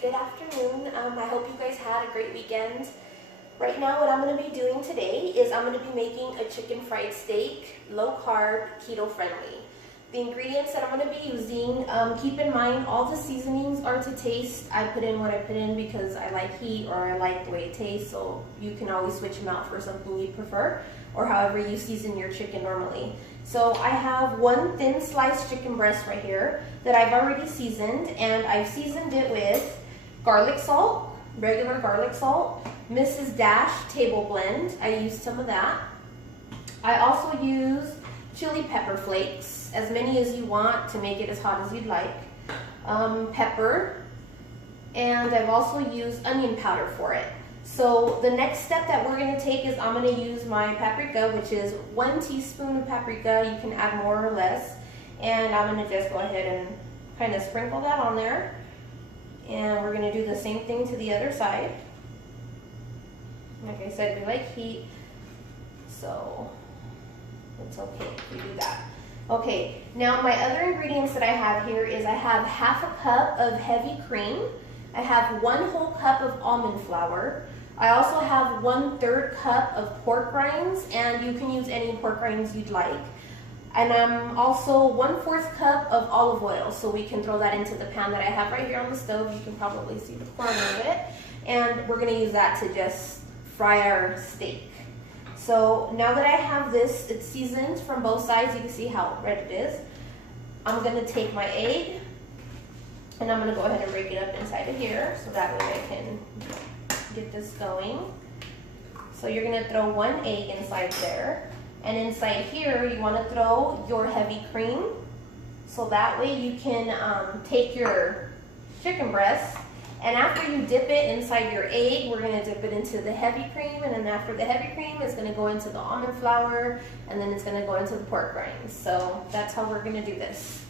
Good afternoon. I hope you guys had a great weekend. Right now what I'm going to be doing today is I'm going to be making a chicken fried steak, low carb, keto friendly. The ingredients that I'm going to be using, keep in mind all the seasonings are to taste. I put in what I put in because I like heat or I like the way it tastes, so you can always switch them out for something you prefer or however you season your chicken normally. So I have one thin sliced chicken breast right here that I've already seasoned, and I've seasoned it with garlic salt, regular garlic salt, Mrs. Dash table blend. I used some of that. I also use chili pepper flakes, as many as you want to make it as hot as you'd like, pepper, and I've also used onion powder for it. So the next step that we're going to take is I'm going to use my paprika, which is 1 teaspoon of paprika. You can add more or less, and I'm going to just go ahead and kind of sprinkle that on there. And we're going to do the same thing to the other side. Like I said, we like heat, so it's okay if we do that. Okay, now my other ingredients that I have here is I have half a cup of heavy cream. I have 1 whole cup of almond flour. I also have 1/3 cup of pork rinds, and you can use any pork rinds you'd like. And also 1/4 cup of olive oil, so we can throw that into the pan that I have right here on the stove. You can probably see the corner of it. And we're going to use that to just fry our steak. So now that I have this, it's seasoned from both sides. You can see how red it is. I'm going to take my egg, and I'm going to go ahead and break it up inside of here, so that way I can get this going. So you're going to throw 1 egg inside there. And inside here, you want to throw your heavy cream. So that way you can take your chicken breast, and after you dip it inside your egg, we're going to dip it into the heavy cream, and then after the heavy cream, it's going to go into the almond flour, and then it's going to go into the pork rinds. So that's how we're going to do this.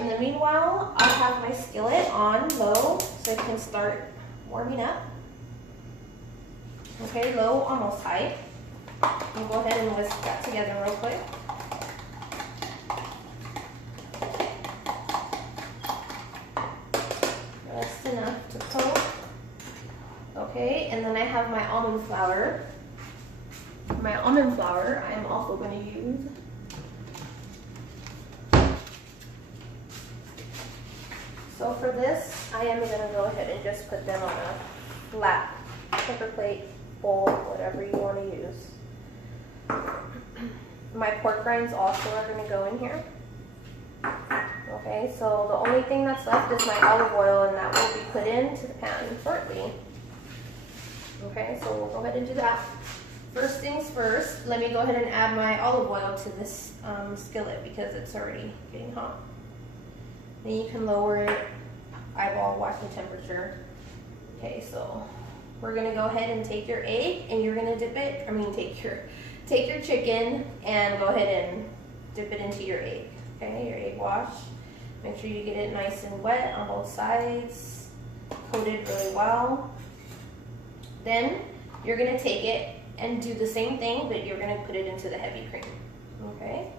In the meanwhile, I'll have my skillet on low so it can start warming up. Okay, low, almost high. We'll go ahead and whisk that together real quick. Just enough to coat. Okay, and then I have my almond flour. My almond flour I am also going to use. So for this, I am going to go ahead and just put them on a flat paper plate, bowl, whatever you want to use. My pork rinds also are going to go in here. Okay, so the only thing that's left is my olive oil, and that will be put into the pan shortly. Okay, so we'll go ahead and do that. First things first, let me go ahead and add my olive oil to this skillet because it's already getting hot. Then you can lower it, eyeball watching temperature. Okay, so we're gonna go ahead and take your egg, and you're gonna dip it, take your chicken and go ahead and dip it into your egg. Okay, your egg wash. Make sure you get it nice and wet on both sides, coated really well. Then you're gonna take it and do the same thing, but you're gonna put it into the heavy cream. Okay,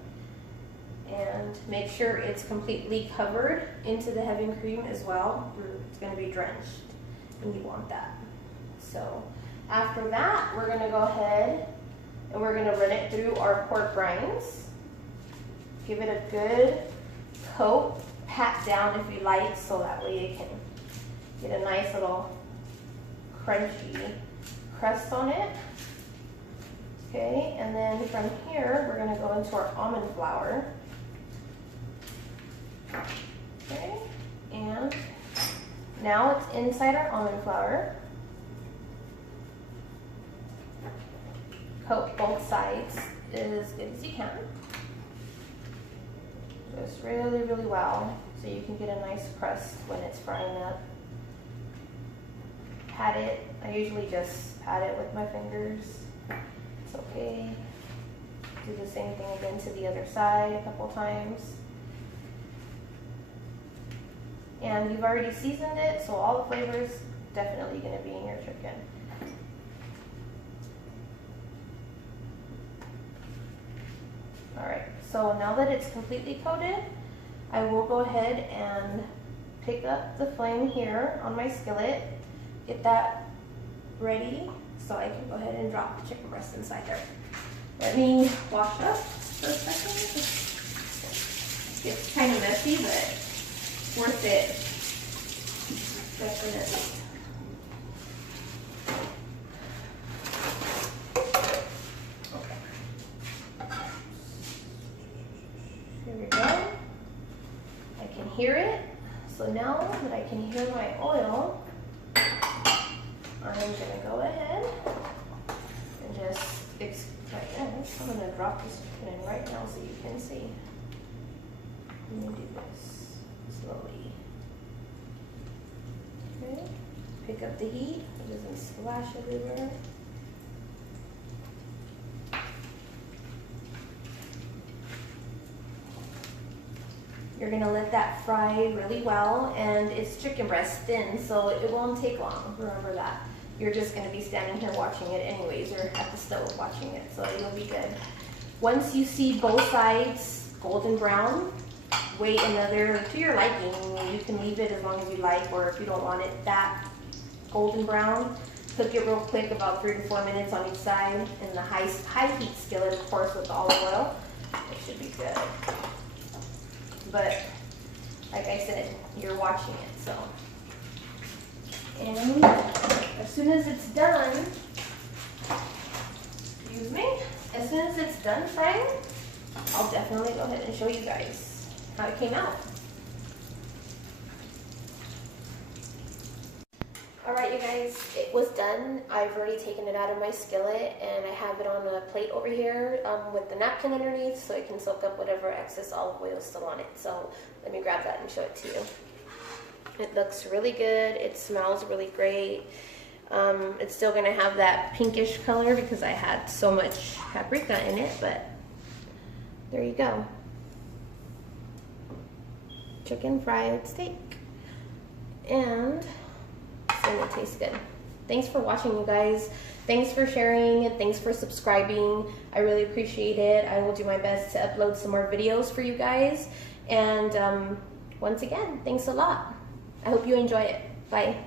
and make sure it's completely covered into the heavy cream as well. It's gonna be drenched, and you want that. So after that, we're gonna go ahead and we're gonna run it through our pork rinds. Give it a good coat, pat down if you like, so that way it can get a nice little crunchy crust on it. Okay, and then from here, we're gonna go into our almond flour. Okay, and now it's inside our almond flour. Coat both sides as good as you can. Just really, really well, so you can get a nice crust when it's frying up. Pat it. I usually just pat it with my fingers. It's okay. Do the same thing again to the other side a couple times. And you've already seasoned it, so all the flavors definitely going to be in your chicken. Alright, so now that it's completely coated, I will go ahead and pick up the flame here on my skillet, get that ready so I can go ahead and drop the chicken breast inside there. Let me wash up for a second. It's kind of messy, but worth it. Definitely. Here we go. I can hear it. So now that I can hear my oil, I'm gonna go ahead and just I'm gonna drop this chicken in right now so you can see. I'm gonna do this slowly. Okay. Pick up the heat. It doesn't splash everywhere. You're gonna let that fry really well, and it's chicken breast thin, so it won't take long. Remember that. You're just gonna be standing here watching it anyways, or at the stove watching it, so you'll be good. Once you see both sides golden brown, wait another, to your liking. You can leave it as long as you like, or if you don't want it that golden brown, cook it real quick, about 3 to 4 minutes on each side in the high heat skillet, of course, with the olive oil. It should be good. But like I said, you're watching it, so. And as soon as it's done, excuse me, as soon as it's done frying, I'll definitely go ahead and show you guys how it came out. Alright, you guys, it was done. I've already taken it out of my skillet, and I have it on a plate over here with the napkin underneath so it can soak up whatever excess olive oil is still on it. So let me grab that and show it to you. It looks really good. It smells really great. It's still going to have that pinkish color because I had so much paprika in it, but there you go. Chicken fried steak. And it tastes good. Thanks for watching, you guys. Thanks for sharing, and thanks for subscribing. I really appreciate it. I will do my best to upload some more videos for you guys. And once again, thanks a lot. I hope you enjoy it. Bye.